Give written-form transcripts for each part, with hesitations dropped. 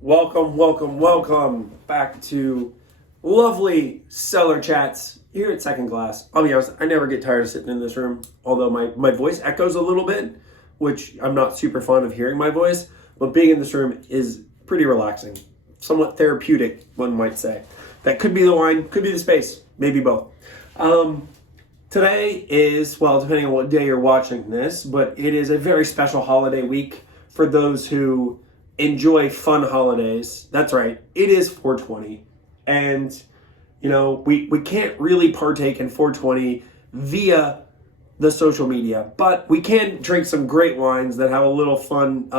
Welcome back to lovely Cellar Chats here at Second Class. I'll be honest, I never get tired of sitting in this room, although my voice echoes a little bit, which I'm not super fond of hearing my voice, but being in this room is pretty relaxing, somewhat therapeutic, one might say. That could be the wine, could be the space, maybe both. Today is, well, depending on what day you're watching this, but it is a very special holiday week for those who enjoy fun holidays. That's right, it is 420. And, you know, we can't really partake in 420 via the social media, but we can drink some great wines that have a little fun,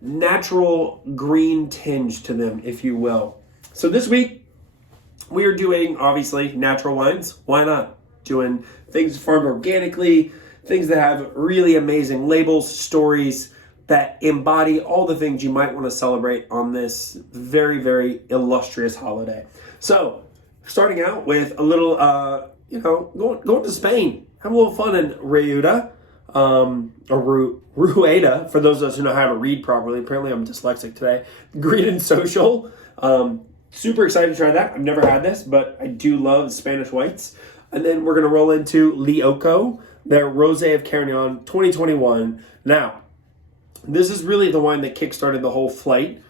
natural green tinge to them, if you will. So this week, we are doing, obviously, natural wines. Why not? Doing things farmed organically, things that have really amazing labels, stories, that embody all the things you might want to celebrate on this very, very illustrious holiday. So, starting out with a little, going to Spain. Have a little fun in Rueda, or Rueda, for those of us who know how to read properly. Apparently I'm dyslexic today. Green and Social. Super excited to try that. I've never had this, but I do love Spanish whites. And then we're going to roll into Lioco, their Rosé of Carignan 2021. Now, this is really the wine that kickstarted the whole flight.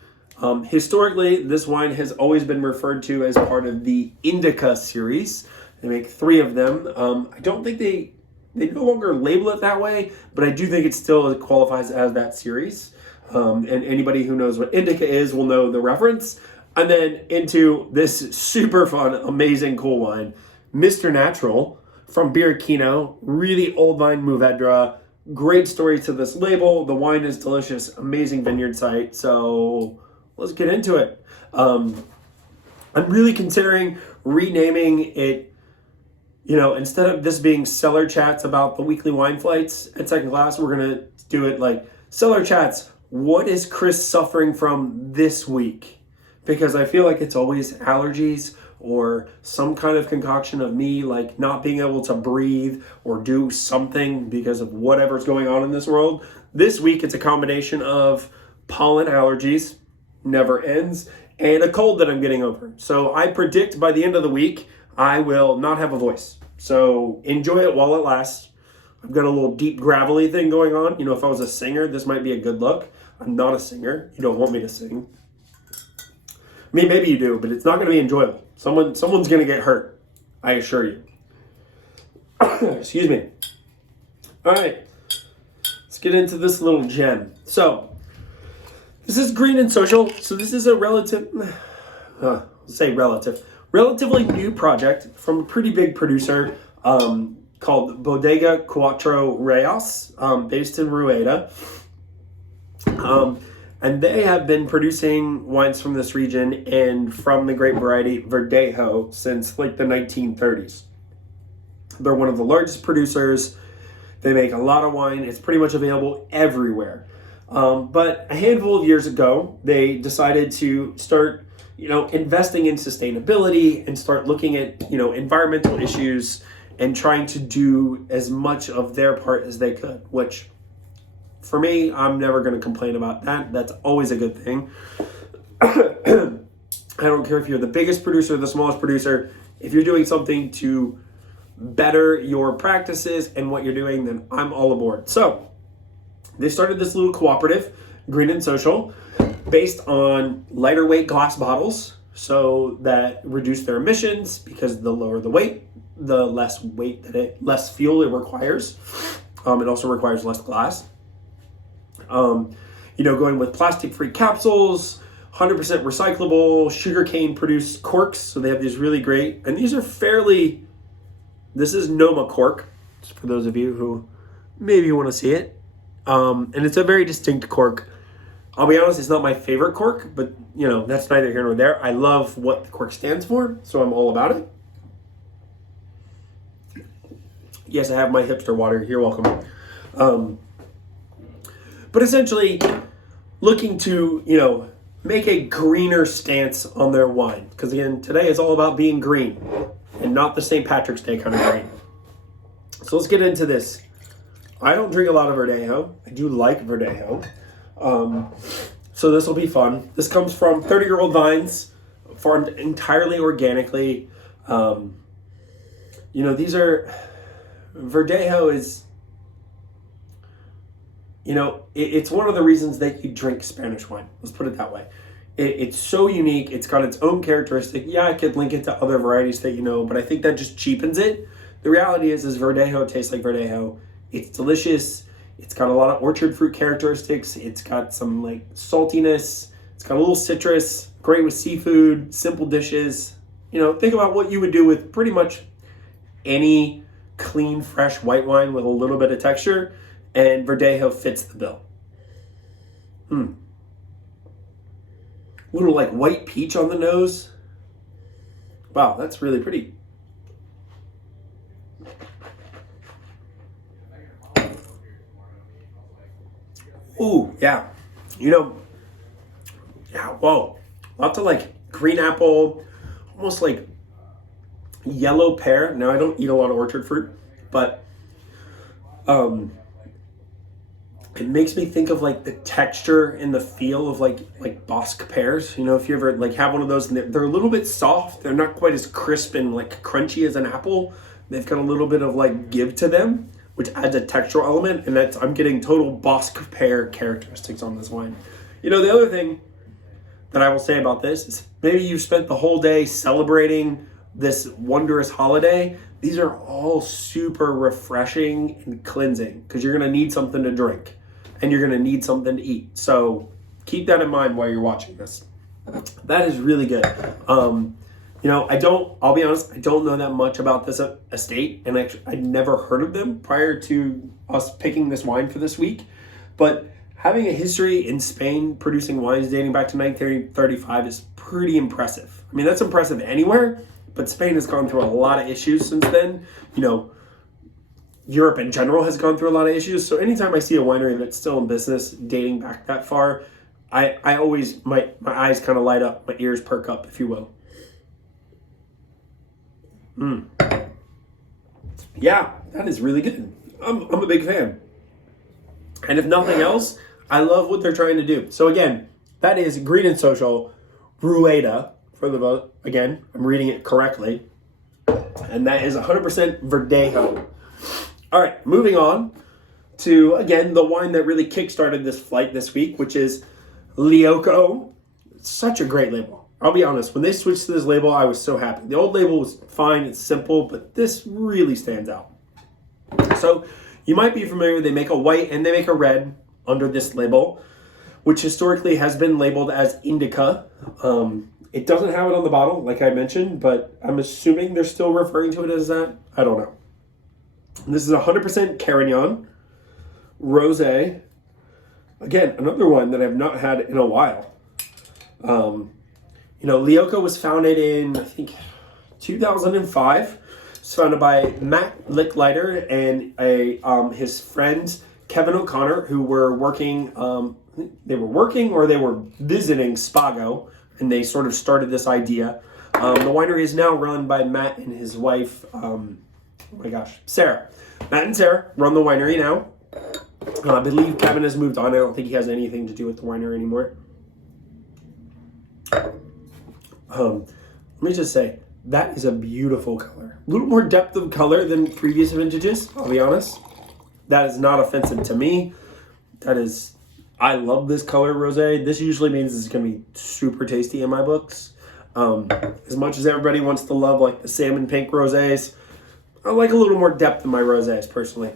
Historically, this wine has always been referred to as part of the Indica series. They make 3 of them. I don't think they no longer label it that way, but I do think it still qualifies as that series. And anybody who knows what Indica is will know the reference. And then into this super fun, amazing, cool wine, Mr. Natural from Birichino, really old vine Mourvèdre. Great story to this label. The wine is delicious. Amazing vineyard site. So let's get into it. I'm really considering renaming it, instead of this being Cellar Chats about the weekly wine flights at Second Class, we're going to do it like Cellar Chats. What is Chris suffering from this week? Because I feel like it's always allergies or some kind of concoction of me like not being able to breathe or do something because of whatever's going on in this world. This week it's a combination of pollen allergies, never ends, and a cold that I'm getting over. So I predict by the end of the week I will not have a voice. So enjoy it while it lasts. I've got a little deep gravelly thing going on. If I was a singer, this might be a good look. I'm not a singer. You don't want me to sing. I mean, maybe you do, but it's not going to be enjoyable. Someone's going to get hurt. I assure you. Excuse me. All right. Let's get into this little gem. So, this is Green and Social. So this is a relatively new project from a pretty big producer called Bodega Cuatro Reyes, based in Rueda. And they have been producing wines from this region and from the grape variety Verdejo since like the 1930s. They're one of the largest producers. They make a lot of wine. It's pretty much available everywhere. But a handful of years ago, they decided to start, investing in sustainability and start looking at, environmental issues and trying to do as much of their part as they could, which for me, I'm never going to complain about that. That's always a good thing. I don't care if you're the biggest producer or the smallest producer. If you're doing something to better your practices and what you're doing, then I'm all aboard. So they started this little cooperative, Green and Social, based on lighter weight glass bottles so that reduce their emissions, because the lower the weight, the less fuel it requires. It also requires less glass. Going with plastic-free capsules, 100% recyclable, sugarcane produced corks. So they have these really great, and these are this is Noma cork, just for those of you who maybe want to see it. And it's a very distinct cork. I'll be honest, it's not my favorite cork, but that's neither here nor there. I love what the cork stands for, so I'm all about it. Yes, I have my hipster water. You're welcome. But essentially, looking to, make a greener stance on their wine. Because again, today is all about being green and not the St. Patrick's Day kind of green. So let's get into this. I don't drink a lot of Verdejo. I do like Verdejo. So this will be fun. This comes from 30-year-old vines, farmed entirely organically. These are, Verdejo is, it's one of the reasons that you drink Spanish wine. Let's put it that way. It's so unique. It's got its own characteristic. Yeah, I could link it to other varieties that but I think that just cheapens it. The reality is Verdejo tastes like Verdejo. It's delicious. It's got a lot of orchard fruit characteristics. It's got some like saltiness. It's got a little citrus. Great with seafood, simple dishes. Think about what you would do with pretty much any clean, fresh white wine with a little bit of texture, and Verdejo fits the bill. Little like white peach on the nose. Wow, that's really pretty. Ooh, yeah. Whoa. Lots of like green apple, almost like yellow pear. Now, I don't eat a lot of orchard fruit, but it makes me think of like the texture and the feel of like Bosque pears. If you ever like have one of those, and they're a little bit soft. They're not quite as crisp and like crunchy as an apple. They've got a little bit of like give to them, which adds a textural element, and I'm getting total Bosque pear characteristics on this wine. The other thing that I will say about this is maybe you spent the whole day celebrating this wondrous holiday. These are all super refreshing and cleansing because you're going to need something to drink and you're going to need something to eat. So keep that in mind while you're watching this. That is really good. I'll be honest, I don't know that much about this estate, and I'd never heard of them prior to us picking this wine for this week. But having a history in Spain producing wines dating back to 1935 is pretty impressive. I mean, that's impressive anywhere, but Spain has gone through a lot of issues since then. Europe in general has gone through a lot of issues. So anytime I see a winery that's still in business dating back that far, I always, my eyes kind of light up, my ears perk up, if you will. Yeah, that is really good. I'm a big fan. And if nothing else, I love what they're trying to do. So again, that is Green and Social Rueda for the vote. Again, I'm reading it correctly. And that is 100% Verdejo. All right, moving on to, again, the wine that really kickstarted this flight this week, which is Lioco. Such a great label. I'll be honest, when they switched to this label, I was so happy. The old label was fine, it's simple, but this really stands out. So you might be familiar, they make a white and they make a red under this label, which historically has been labeled as Indica. It doesn't have it on the bottle, like I mentioned, but I'm assuming they're still referring to it as that. I don't know. This is 100% Carignan, Rosé. Again, another one that I've not had in a while. Lioco was founded in, I think, 2005. It's founded by Matt Licklider and his friend Kevin O'Connor, who were working, they were visiting Spago, and they sort of started this idea. The winery is now run by Matt and his wife, Sarah. Matt and Sarah run the winery now. I believe Kevin has moved on. I don't think he has anything to do with the winery anymore. Let me just say, that is a beautiful color. A little more depth of color than previous vintages, I'll be honest. That is not offensive to me. I love this color rosé. This usually means it's going to be super tasty in my books. As much as everybody wants to love like the salmon pink rosés, I like a little more depth in my rosés personally.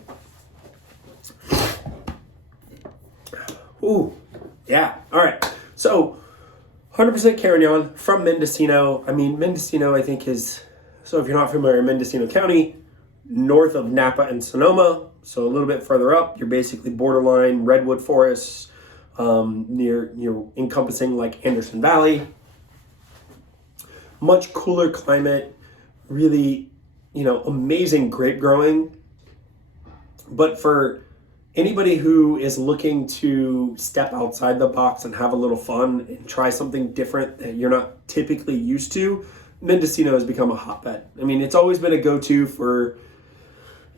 Ooh, yeah. All right. So 100% Carignan from Mendocino. I mean, Mendocino, I think is, so if you're not familiar, Mendocino County, north of Napa and Sonoma. So a little bit further up, you're basically borderline redwood forests, near encompassing like Anderson Valley. Much cooler climate, really, amazing grape growing. But for anybody who is looking to step outside the box and have a little fun and try something different that you're not typically used to, Mendocino has become a hotbed. I mean, it's always been a go-to for,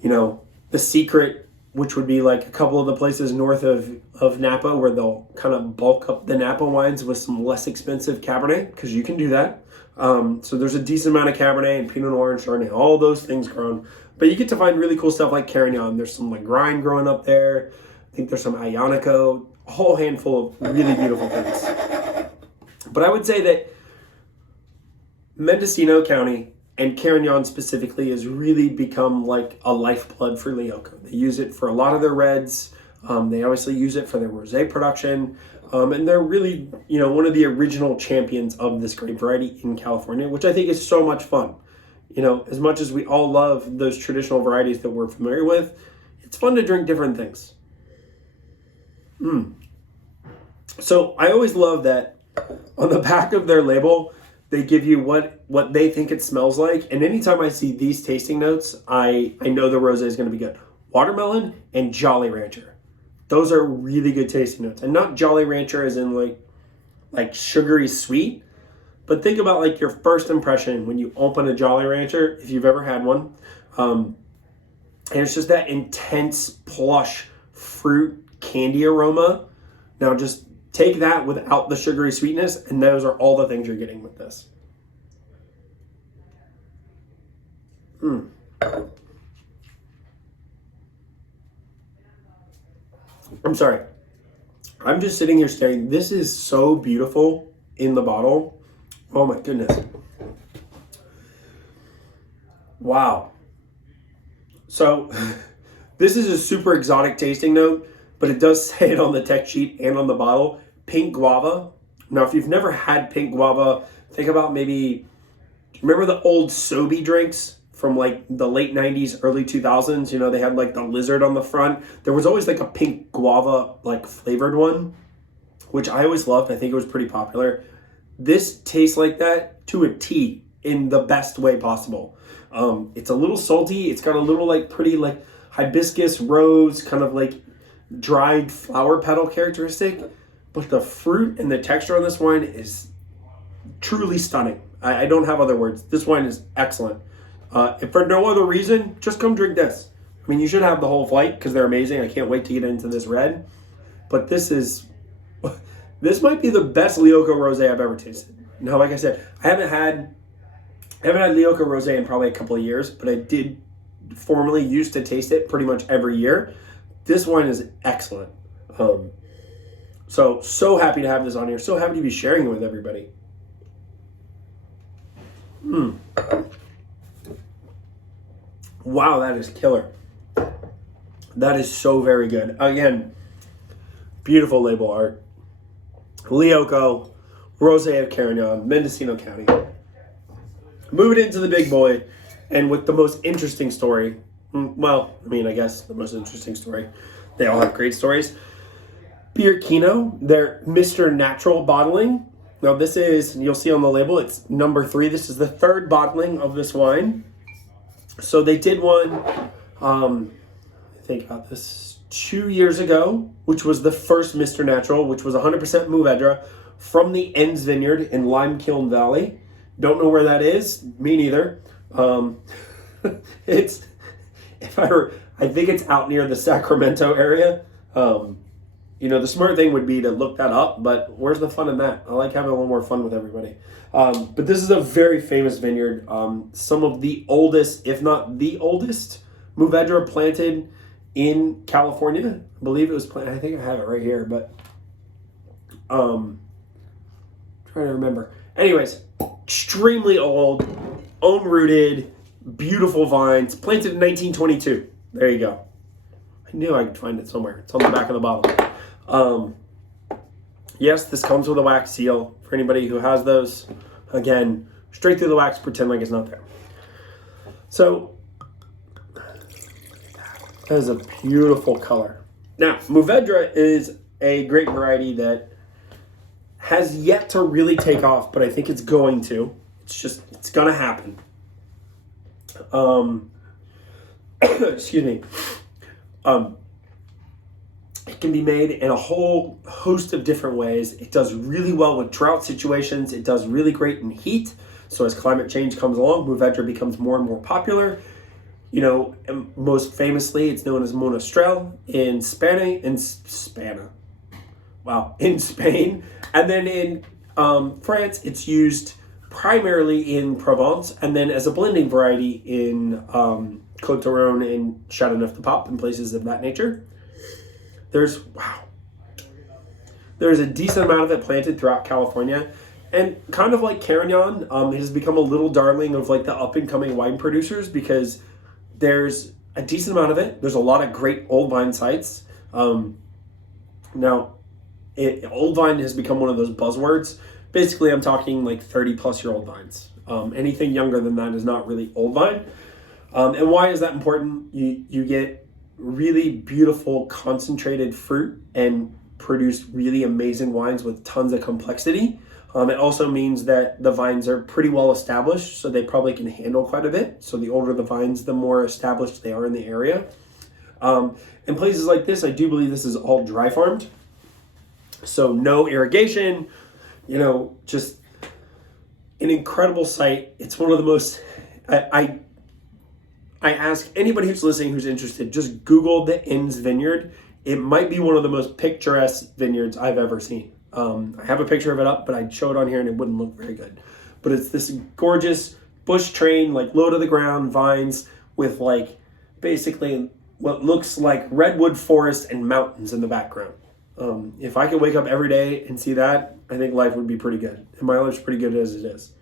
the secret which would be like a couple of the places north of Napa where they'll kind of bulk up the Napa wines with some less expensive Cabernet, because you can do that. So there's a decent amount of Cabernet and Pinot Noir and Chardonnay, all those things grown. But you get to find really cool stuff like Carignan. There's some like rind growing up there. I think there's some Ionico, a whole handful of really beautiful things. But I would say that Mendocino County and Carignan specifically has really become like a lifeblood for Lioco. They use it for a lot of their reds. They obviously use it for their Rosé production. And they're really, one of the original champions of this grape variety in California, which I think is so much fun. As much as we all love those traditional varieties that we're familiar with, it's fun to drink different things. So I always love that on the back of their label, they give you what they think it smells like. And anytime I see these tasting notes, I know the rosé is going to be good. Watermelon and Jolly Rancher. Those are really good tasting notes. And not Jolly Rancher as in like sugary sweet. But think about like your first impression when you open a Jolly Rancher, if you've ever had one. And it's just that intense, plush fruit candy aroma. Now just take that without the sugary sweetness, and those are all the things you're getting with this. I'm sorry. I'm just sitting here staring. This is so beautiful in the bottle. Oh my goodness. Wow. So this is a super exotic tasting note, but it does say it on the tech sheet and on the bottle. Pink guava. Now, if you've never had pink guava, think about maybe, remember the old Sobe drinks from like the late 90s, early 2000s? They had like the lizard on the front. There was always like a pink guava like flavored one, which I always loved. I think it was pretty popular. This tastes like that to a T in the best way possible. It's a little salty. It's got a little like pretty like hibiscus rose kind of like dried flower petal characteristic, but the fruit and the texture on this wine is truly stunning. I don't have other words. This wine is excellent. If for no other reason, just come drink this. I mean, you should have the whole flight because they're amazing. I can't wait to get into this red. But this might be the best Lioco Rosé I've ever tasted. Now, like I said, I haven't had Lioco Rosé in probably a couple of years, but I did formerly used to taste it pretty much every year. This wine is excellent. So happy to have this on here. So happy to be sharing it with everybody. Wow, that is killer. That is so very good. Again, beautiful label art. Lioco, Rosé of Carignan, Mendocino County. Moving into the big boy, and with the most interesting story. Well, I mean, I guess the most interesting story. They all have great stories. Birichino, their Mr. Natural bottling. Now this is, you'll see on the label, it's number 3. This is the 3rd bottling of this wine. So they did one, I think about this, 2 years ago, which was the first Mr. Natural, which was 100% Mourvèdre from the Enns Vineyard in Lime Kiln Valley. Don't know where that is. Me neither. I think it's out near the Sacramento area. The smart thing would be to look that up, but where's the fun in that? I like having a little more fun with everybody. But this is a very famous vineyard. Some of the oldest, if not the oldest, Mourvèdre planted in California. I believe it was planted, I think I have it right here, but trying to remember. Anyways, extremely old, own-rooted, beautiful vines, planted in 1922. There you go. I knew I could find it somewhere. It's on the back of the bottle. Yes, this comes with a wax seal for anybody who has those. Again, straight through the wax, pretend like it's not there. So, that is a beautiful color. Now, Mourvèdre is a grape variety that has yet to really take off, but I think it's going to. It's going to happen. Excuse me. It can be made in a whole host of different ways. It does really well with drought situations. It does really great in heat. So as climate change comes along, Mourvèdre becomes more and more popular. Most famously, it's known as Monastrell in Spain. And then in France, it's used primarily in Provence, and then as a blending variety in Côte d'Aron and Châteauneuf-du-Pape and places of that nature. There's a decent amount of it planted throughout California. And kind of like Carignan, it has become a little darling of like the up-and-coming wine producers because there's a decent amount of it. There's a lot of great old vine sites. Old vine has become one of those buzzwords. Basically, I'm talking like 30-plus-year-old vines. Anything younger than that is not really old vine. And why is that important? You get really beautiful concentrated fruit and produce really amazing wines with tons of complexity. It also means that the vines are pretty well established, so they probably can handle quite a bit. So the older the vines, the more established they are in the area. In places like this, I do believe this is all dry farmed. So no irrigation, just an incredible site. It's one of the most, I ask anybody who's listening who's interested, just Google the Inns Vineyard. It might be one of the most picturesque vineyards I've ever seen. I have a picture of it up, but I'd show it on here and it wouldn't look very good. But it's this gorgeous bush train, like low to the ground vines with like basically what looks like redwood forest and mountains in the background. If I could wake up every day and see that, I think life would be pretty good. And my life's pretty good as it is.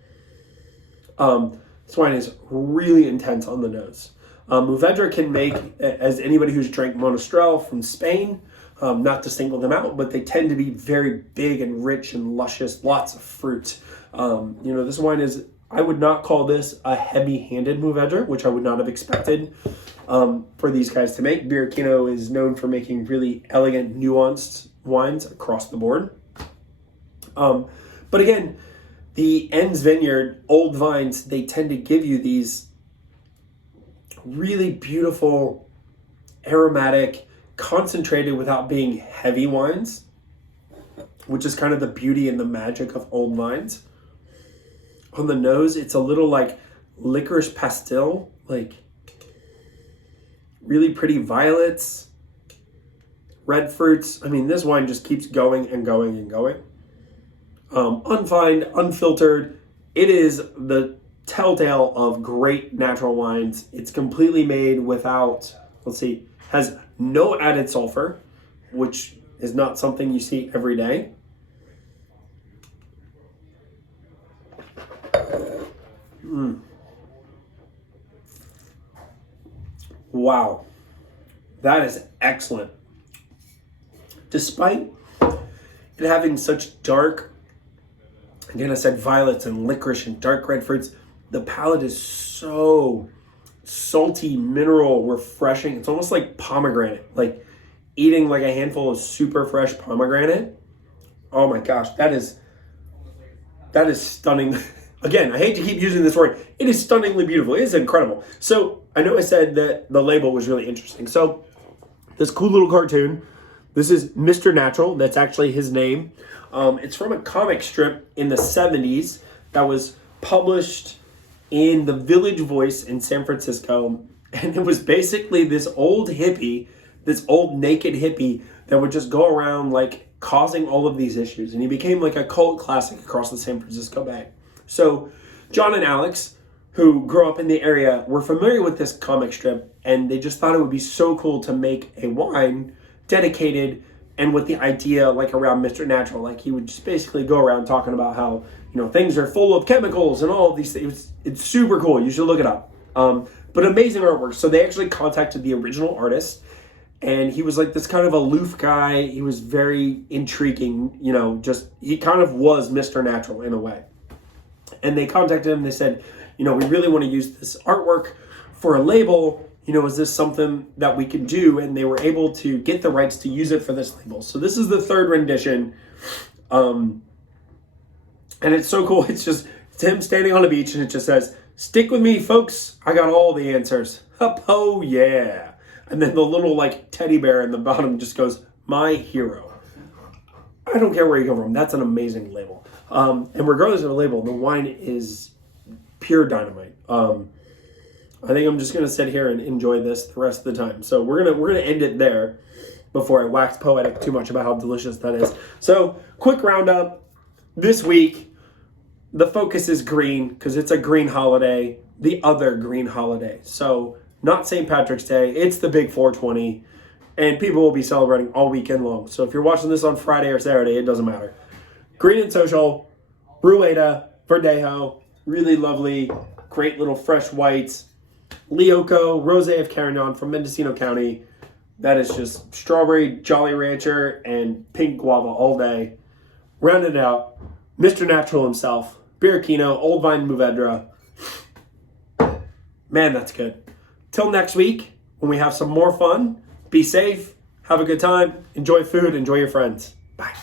This wine is really intense on the nose. Mourvèdre can make, as anybody who's drank Monastrell from Spain, not to single them out, but they tend to be very big and rich and luscious, lots of fruit. This wine is, I would not call this a heavy-handed Mourvèdre, which I would not have expected for these guys to make. Birichino is known for making really elegant, nuanced wines across the board. But again, the Inns Vineyard, old vines, they tend to give you these really beautiful, aromatic, concentrated without being heavy wines, which is kind of the beauty and the magic of old vines. On the nose, it's a little like licorice pastel, like really pretty violets, red fruits. I mean, this wine just keeps going and going and going. Unfined, unfiltered. It is the telltale of great natural wines. It's completely made without, has no added sulfur, which is not something you see every day. Wow. That is excellent. Despite it having such dark, again, I said violets and licorice and dark red fruits, the palate is so salty, mineral, refreshing. It's almost like pomegranate, like eating like a handful of super fresh pomegranate. Oh my gosh, that is stunning. Again, I hate to keep using this word. It is stunningly beautiful. It is incredible. So I know I said that the label was really interesting. So this cool little cartoon, this is Mr. Natural. That's actually his name. It's from a comic strip in the 70s that was published in the Village Voice in San Francisco. And it was basically this old hippie, this old naked hippie that would just go around like causing all of these issues. And he became like a cult classic across the San Francisco Bay. So John and Alex, who grew up in the area, were familiar with this comic strip, and they just thought it would be so cool to make a wine dedicated and with the idea like around Mr. Natural. Like he would just basically go around talking about how, things are full of chemicals and all of these things. It's super cool. You should look it up. But amazing artwork. So they actually contacted the original artist, and he was like this kind of aloof guy. He was very intriguing, he kind of was Mr. Natural in a way. And they contacted him. They said, we really want to use this artwork for a label. Is this something that we can do? And they were able to get the rights to use it for this label. So this is the third rendition. And it's so cool. It's him standing on a beach, and it just says, "Stick with me, folks. I got all the answers." Oh, yeah. And then the little teddy bear in the bottom just goes, "My hero." I don't care where you come from. That's an amazing label. And regardless of the label, the wine is pure dynamite. I think I'm just gonna sit here and enjoy this the rest of the time. So we're gonna end it there before I wax poetic too much about how delicious that is. So quick roundup. This week, the focus is green because it's a green holiday, the other green holiday. So not St. Patrick's Day, it's the big 420, and people will be celebrating all weekend long. So if you're watching this on Friday or Saturday, it doesn't matter. Green and social, Rueda, Verdejo, really lovely, great little fresh whites. Lioco, Rosé of Carignan from Mendocino County. That is just strawberry, Jolly Rancher, and pink guava all day. Rounded out, Mr. Natural himself, Birichino, Old Vine Mourvèdre. Man, that's good. Till next week, when we have some more fun, be safe, have a good time, enjoy food, enjoy your friends. Bye.